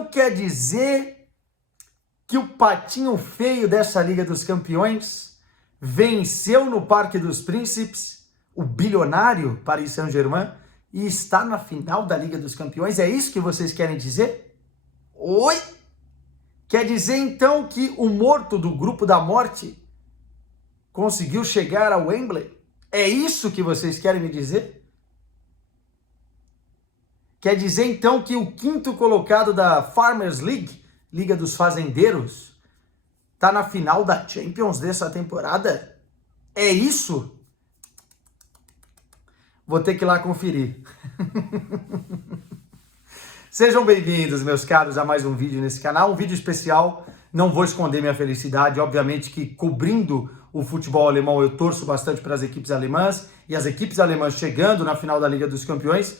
Então quer dizer que o patinho feio dessa Liga dos Campeões venceu no Parque dos Príncipes o bilionário Paris Saint-Germain e está na final da Liga dos Campeões? É isso que vocês querem dizer? Oi? Quer dizer então que o morto do grupo da morte conseguiu chegar ao Wembley? É isso que vocês querem me dizer? Quer dizer então que o quinto colocado da Farmers League, Liga dos Fazendeiros, está na final da Champions dessa temporada? É isso? Vou ter que ir lá conferir. Sejam bem-vindos, meus caros, a mais um vídeo nesse canal, um vídeo especial. Não vou esconder minha felicidade, obviamente que cobrindo o futebol alemão eu torço bastante para as equipes alemãs, e as equipes alemãs chegando na final da Liga dos Campeões,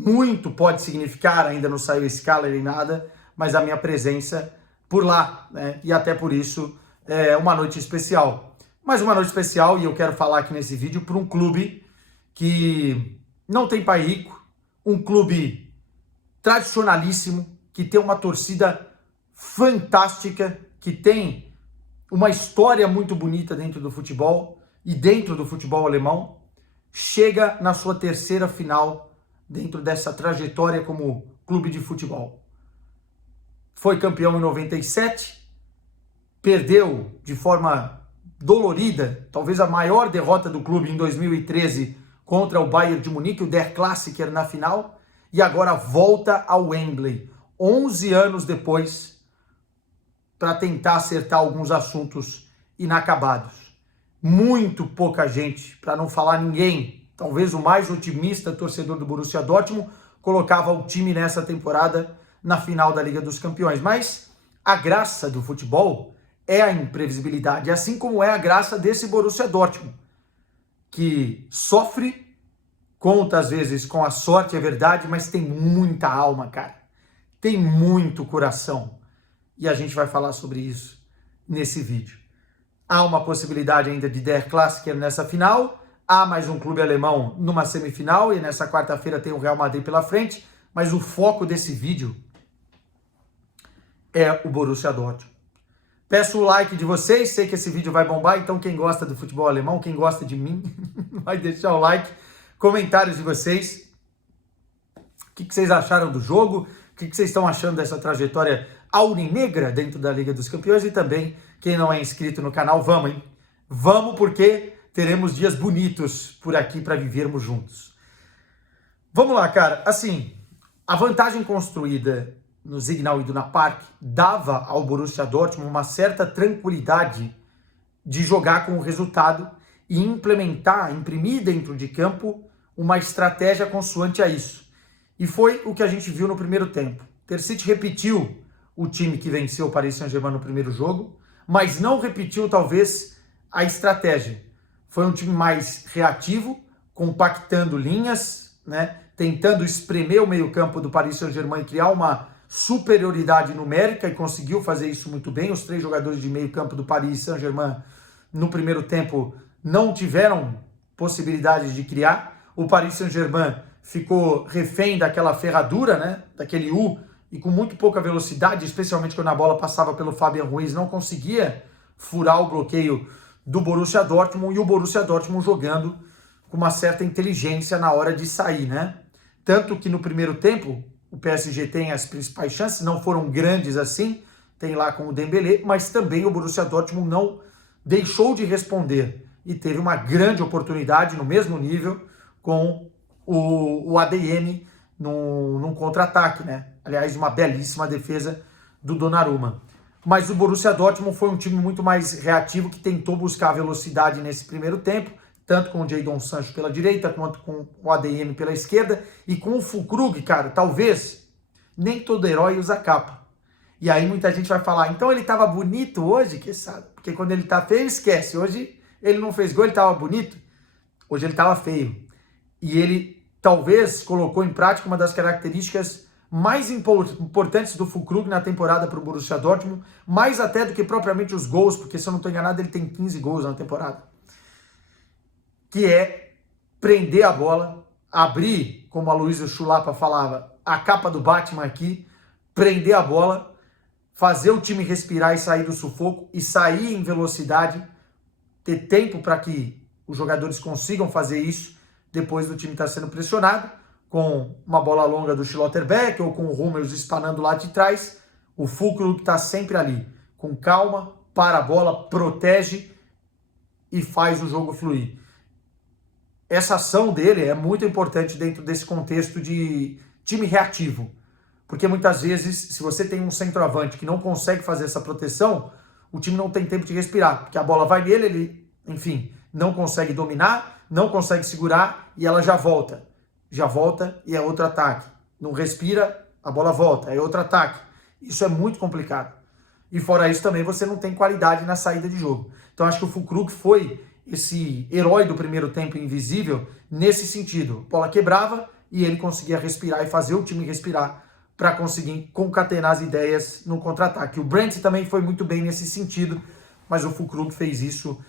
muito pode significar, ainda não saiu escala nem nada, mas a minha presença por lá, né? E até por isso é uma noite especial. Mas uma noite especial, e eu quero falar aqui nesse vídeo, para um clube que não tem pai rico, um clube tradicionalíssimo, que tem uma torcida fantástica, que tem uma história muito bonita dentro do futebol e dentro do futebol alemão, chega na sua terceira final dentro dessa trajetória como clube de futebol. Foi campeão em 97, perdeu de forma dolorida, talvez a maior derrota do clube em 2013 contra o Bayern de Munique, o Der Klassiker na final, e agora volta ao Wembley, 11 anos depois, para tentar acertar alguns assuntos inacabados. Muito pouca gente, para não falar ninguém, talvez o mais otimista torcedor do Borussia Dortmund, colocava o time nessa temporada na final da Liga dos Campeões. Mas a graça do futebol é a imprevisibilidade, assim como é a graça desse Borussia Dortmund, que sofre, conta às vezes com a sorte, é verdade, mas tem muita alma, cara. Tem muito coração. E a gente vai falar sobre isso nesse vídeo. Há uma possibilidade ainda de Der Klassiker nessa final, há mais um clube alemão numa semifinal, e nessa quarta-feira tem o Real Madrid pela frente, mas o foco desse vídeo é o Borussia Dortmund. Peço o like de vocês, sei que esse vídeo vai bombar, então quem gosta do futebol alemão, quem gosta de mim, vai deixar o like, comentários de vocês, o que vocês acharam do jogo, o que vocês estão achando dessa trajetória aurinegra dentro da Liga dos Campeões, e também, quem não é inscrito no canal, vamos, hein? Vamos, porque teremos dias bonitos por aqui para vivermos juntos. Vamos lá, cara, assim, a vantagem construída no Signal Iduna Park dava ao Borussia Dortmund uma certa tranquilidade de jogar com o resultado e implementar, imprimir dentro de campo uma estratégia consoante a isso. E foi o que a gente viu no primeiro tempo. Ter City repetiu o time que venceu o Paris Saint-Germain no primeiro jogo, mas não repetiu talvez a estratégia. Foi um time mais reativo, compactando linhas, né? Tentando espremer o meio-campo do Paris Saint-Germain e criar uma superioridade numérica, e conseguiu fazer isso muito bem. Os três jogadores de meio-campo do Paris Saint-Germain no primeiro tempo não tiveram possibilidades de criar. O Paris Saint-Germain ficou refém daquela ferradura, né? Daquele U, e com muito pouca velocidade, especialmente quando a bola passava pelo Fabian Ruiz, não conseguia furar o bloqueio do Borussia Dortmund, e o Borussia Dortmund jogando com uma certa inteligência na hora de sair, né? Tanto que no primeiro tempo o PSG tem as principais chances, não foram grandes assim, tem lá com o Dembélé, mas também o Borussia Dortmund não deixou de responder e teve uma grande oportunidade no mesmo nível com o ADM num contra-ataque, né? Aliás, uma belíssima defesa do Donnarumma. Mas o Borussia Dortmund foi um time muito mais reativo, que tentou buscar velocidade nesse primeiro tempo, tanto com o Jadon Sancho pela direita, quanto com o ADM pela esquerda, e com o Füllkrug, cara, talvez nem todo herói usa capa. E aí muita gente vai falar, então ele tava bonito hoje, que sabe? Porque quando ele tá feio, esquece. Hoje ele não fez gol, ele tava bonito. Hoje ele tava feio. E ele talvez colocou em prática uma das características mais importantes do Füllkrug na temporada para o Borussia Dortmund, mais até do que propriamente os gols, porque se eu não estou enganado ele tem 15 gols na temporada, que é prender a bola, abrir, como a Luísa Chulapa falava, a capa do Batman aqui, prender a bola, fazer o time respirar e sair do sufoco, e sair em velocidade, ter tempo para que os jogadores consigam fazer isso depois do time estar sendo pressionado, com uma bola longa do Schlotterbeck ou com o Hummels espanando lá de trás. O Füllkrug está sempre ali, com calma, para a bola, protege e faz o jogo fluir. Essa ação dele é muito importante dentro desse contexto de time reativo, porque muitas vezes, se você tem um centroavante que não consegue fazer essa proteção, o time não tem tempo de respirar, porque a bola vai nele, ele, enfim, não consegue dominar, não consegue segurar e ela já volta e é outro ataque. Não respira, a bola volta, é outro ataque. Isso é muito complicado. E fora isso também você não tem qualidade na saída de jogo. Então acho que o Füllkrug foi esse herói do primeiro tempo invisível nesse sentido. A bola quebrava e ele conseguia respirar e fazer o time respirar para conseguir concatenar as ideias no contra-ataque. O Brandt também foi muito bem nesse sentido, mas o Füllkrug fez isso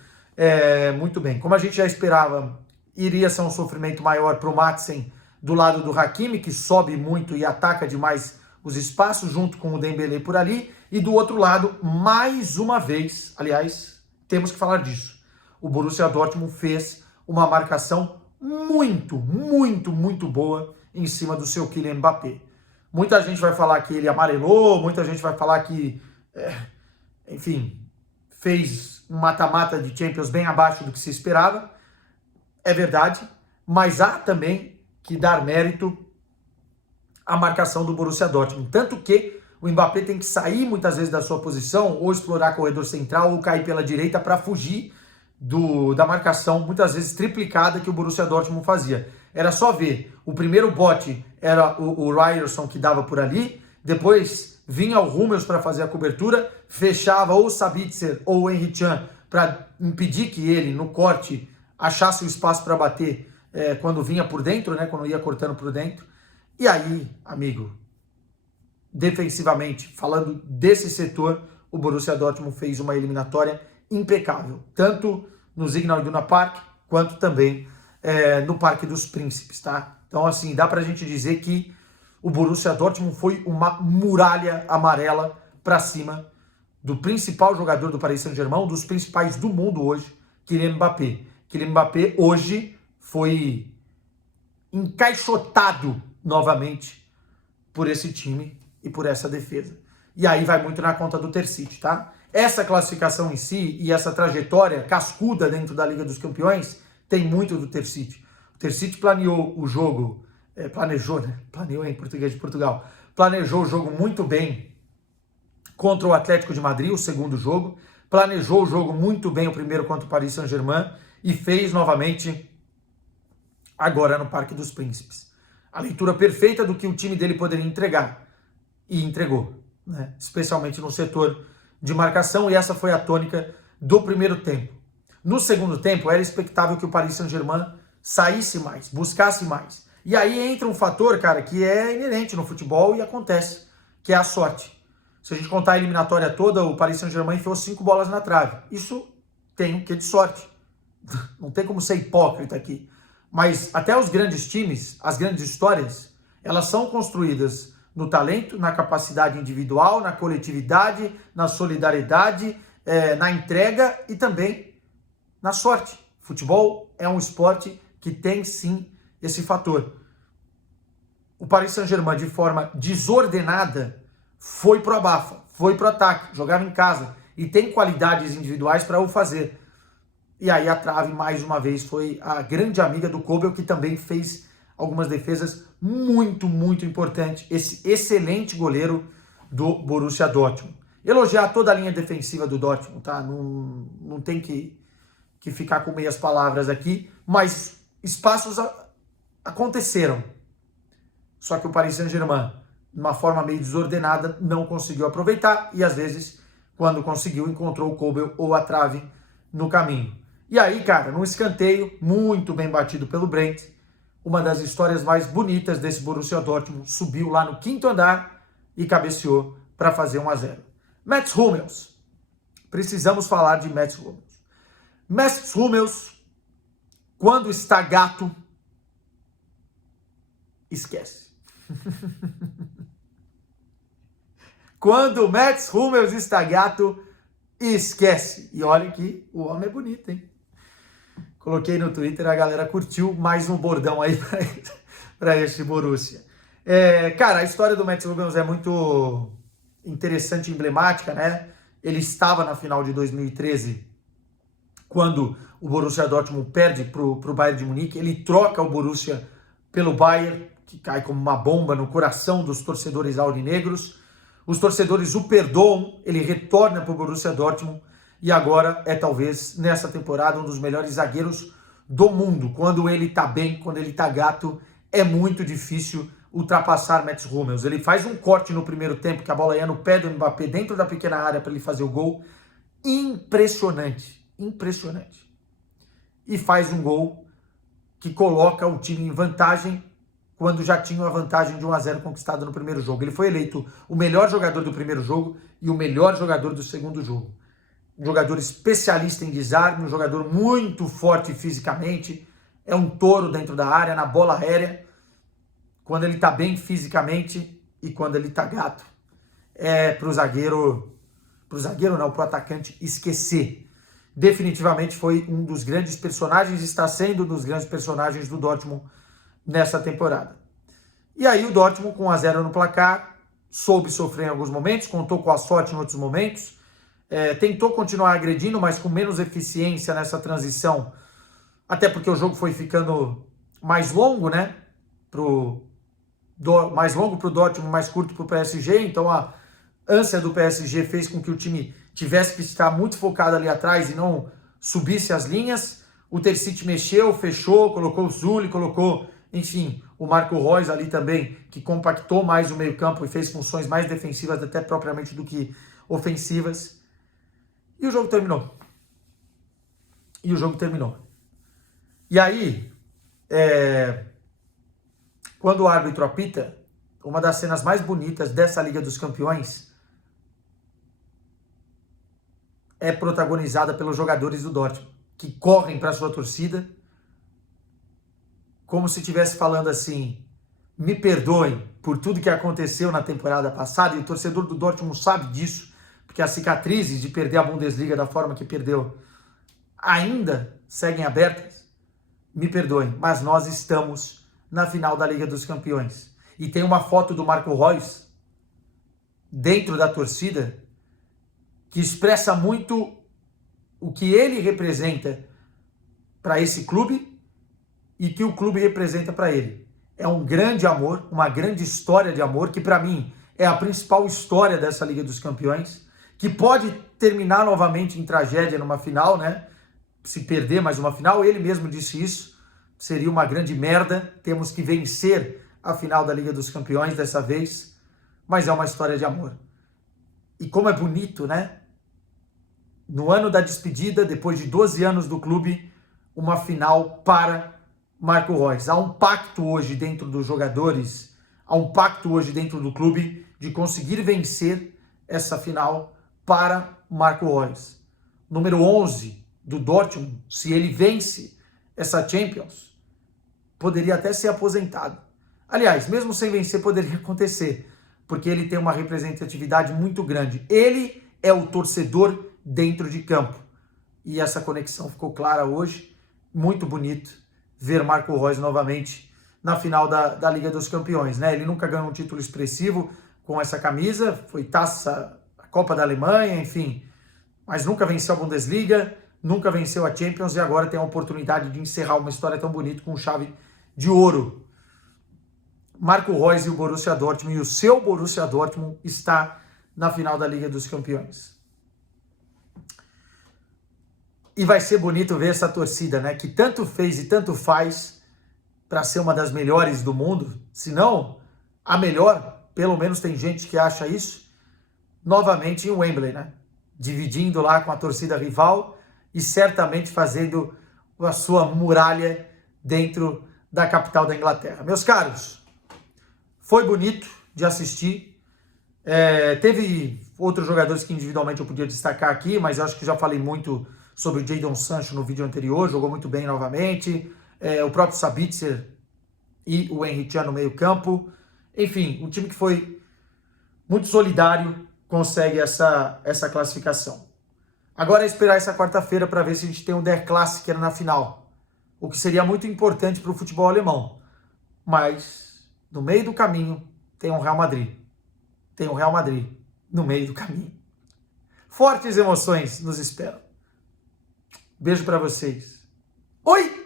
muito bem. Como a gente já esperava, iria ser um sofrimento maior para o Madsen do lado do Hakimi, que sobe muito e ataca demais os espaços, junto com o Dembélé por ali. E do outro lado, mais uma vez, aliás, temos que falar disso, o Borussia Dortmund fez uma marcação muito, muito, muito boa em cima do seu Kylian Mbappé. Muita gente vai falar que ele amarelou, muita gente vai falar que, enfim, fez um mata-mata de Champions bem abaixo do que se esperava. É verdade, mas há também que dar mérito à marcação do Borussia Dortmund. Tanto que o Mbappé tem que sair muitas vezes da sua posição, ou explorar corredor central, ou cair pela direita para fugir da marcação, muitas vezes triplicada, que o Borussia Dortmund fazia. Era só ver, o primeiro bote era o Ryerson que dava por ali, depois vinha o Hummels para fazer a cobertura, fechava ou o Sabitzer ou o Henry Chan para impedir que ele, no corte, achasse o espaço para bater quando vinha por dentro, né, quando ia cortando por dentro. E aí, amigo, defensivamente, falando desse setor, o Borussia Dortmund fez uma eliminatória impecável, tanto no Signal Iduna Park, quanto também no Parque dos Príncipes, tá? Então, assim, dá pra gente dizer que o Borussia Dortmund foi uma muralha amarela para cima do principal jogador do Paris Saint-Germain, um dos principais do mundo hoje, Kylian Mbappé. Kylian Mbappé hoje foi encaixotado novamente por esse time e por essa defesa. E aí vai muito na conta do Terzic, tá? Essa classificação em si e essa trajetória cascuda dentro da Liga dos Campeões tem muito do Terzic. O Terzic planeou o jogo, planejou, né? Planeou em português de Portugal. Planejou o jogo muito bem contra o Atlético de Madrid, o segundo jogo. Planejou o jogo muito bem, o primeiro contra o Paris Saint-Germain, e fez novamente agora no Parque dos Príncipes. A leitura perfeita do que o time dele poderia entregar. E entregou, né? Especialmente no setor de marcação, e essa foi a tônica do primeiro tempo. No segundo tempo, era expectável que o Paris Saint-Germain saísse mais, buscasse mais. E aí entra um fator, cara, que é inerente no futebol e acontece, que é a sorte. Se a gente contar a eliminatória toda, o Paris Saint-Germain enfiou 5 bolas na trave. Isso tem um quê de sorte. Não tem como ser hipócrita aqui. Mas até os grandes times, as grandes histórias, elas são construídas no talento, na capacidade individual, na coletividade, na solidariedade, na entrega e também na sorte. Futebol é um esporte que tem sim esse fator. O Paris Saint-Germain, de forma desordenada, foi pro abafa, foi pro ataque, jogava em casa e tem qualidades individuais para o fazer. E aí a trave, mais uma vez, foi a grande amiga do Kobel, que também fez algumas defesas muito, muito importantes. Esse excelente goleiro do Borussia Dortmund. Elogiar toda a linha defensiva do Dortmund, tá? Não tem que ficar com meias palavras aqui, mas espaços aconteceram. Só que o Paris Saint-Germain, de uma forma meio desordenada, não conseguiu aproveitar e, às vezes, quando conseguiu, encontrou o Kobel ou a trave no caminho. E aí, cara, num escanteio muito bem batido pelo Brandt, uma das histórias mais bonitas desse Borussia Dortmund, subiu lá no 5º andar e cabeceou para fazer 1-0. Mats Hummels. Precisamos falar de Mats Hummels. Mats Hummels, quando está gato, esquece. Quando o Mats Hummels está gato, esquece. E olha que o homem é bonito, hein? Coloquei no Twitter, a galera curtiu mais um bordão aí para este Borussia. Cara, a história do Mats Hummels é muito interessante e emblemática, né? Ele estava na final de 2013, quando o Borussia Dortmund perde para o Bayern de Munique. Ele troca o Borussia pelo Bayern, que cai como uma bomba no coração dos torcedores aurinegros. Os torcedores o perdoam, ele retorna para o Borussia Dortmund e agora é talvez, nessa temporada, um dos melhores zagueiros do mundo. Quando ele tá bem, quando ele tá gato, é muito difícil ultrapassar Mats Hummels. Ele faz um corte no primeiro tempo, que a bola ia no pé do Mbappé dentro da pequena área para ele fazer o gol. Impressionante, impressionante. E faz um gol que coloca o time em vantagem, quando já tinha a vantagem de 1-0 conquistada no primeiro jogo. Ele foi eleito o melhor jogador do primeiro jogo e o melhor jogador do segundo jogo. Um jogador especialista em desarme, um jogador muito forte fisicamente, é um touro dentro da área, na bola aérea, quando ele tá bem fisicamente e quando ele tá gato. É pro zagueiro não, pro atacante esquecer. Definitivamente foi um dos grandes personagens, está sendo um dos grandes personagens do Dortmund nessa temporada. E aí o Dortmund com 1-0 no placar, soube sofrer em alguns momentos, contou com a sorte em outros momentos, tentou continuar agredindo, mas com menos eficiência nessa transição, até porque o jogo foi ficando mais longo, né? Mais longo para o Dortmund, mais curto para o PSG, então a ânsia do PSG fez com que o time tivesse que estar muito focado ali atrás e não subisse as linhas. O Terzic mexeu, fechou, colocou o Zulli, colocou, enfim, o Marco Reus ali também, que compactou mais o meio-campo e fez funções mais defensivas até propriamente do que ofensivas. E o jogo terminou. E aí, quando o árbitro apita, uma das cenas mais bonitas dessa Liga dos Campeões é protagonizada pelos jogadores do Dortmund, que correm para sua torcida, como se estivesse falando assim: me perdoem por tudo que aconteceu na temporada passada, e o torcedor do Dortmund sabe disso, porque as cicatrizes de perder a Bundesliga da forma que perdeu ainda seguem abertas. Me perdoem, mas nós estamos na final da Liga dos Campeões. E tem uma foto do Marco Reus dentro da torcida que expressa muito o que ele representa para esse clube e que o clube representa para ele. É um grande amor, uma grande história de amor, que para mim é a principal história dessa Liga dos Campeões, que pode terminar novamente em tragédia numa final, né? Se perder mais uma final, ele mesmo disse isso, seria uma grande merda, temos que vencer a final da Liga dos Campeões dessa vez, mas é uma história de amor. E como é bonito, né? No ano da despedida, depois de 12 anos do clube, uma final para Marco Reus. Há um pacto hoje dentro dos jogadores, há um pacto hoje dentro do clube de conseguir vencer essa final para Marco Reus. Número 11 do Dortmund, se ele vence essa Champions, poderia até ser aposentado. Aliás, mesmo sem vencer, poderia acontecer, porque ele tem uma representatividade muito grande. Ele é o torcedor dentro de campo. E essa conexão ficou clara hoje. Muito bonito ver Marco Reus novamente na final da Liga dos Campeões, né? Ele nunca ganhou um título expressivo com essa camisa, foi taça, a Copa da Alemanha, enfim, mas nunca venceu a Bundesliga, nunca venceu a Champions e agora tem a oportunidade de encerrar uma história tão bonita com chave de ouro. Marco Reus e o Borussia Dortmund, e o seu Borussia Dortmund está na final da Liga dos Campeões. E vai ser bonito ver essa torcida, né, que tanto fez e tanto faz para ser uma das melhores do mundo, se não a melhor, pelo menos tem gente que acha isso, novamente em Wembley, né, dividindo lá com a torcida rival e certamente fazendo a sua muralha dentro da capital da Inglaterra. Meus caros, foi bonito de assistir. Teve outros jogadores que individualmente eu podia destacar aqui, mas eu acho que já falei muito sobre o Jadon Sancho no vídeo anterior, jogou muito bem novamente. O próprio Sabitzer e o Henry Can no meio campo. Enfim, um time que foi muito solidário, consegue essa classificação. Agora é esperar essa quarta-feira para ver se a gente tem um Der Klassiker na final, o que seria muito importante para o futebol alemão. Mas no meio do caminho tem um Real Madrid. Tem um Real Madrid no meio do caminho. Fortes emoções nos esperam. Beijo para vocês. Oi!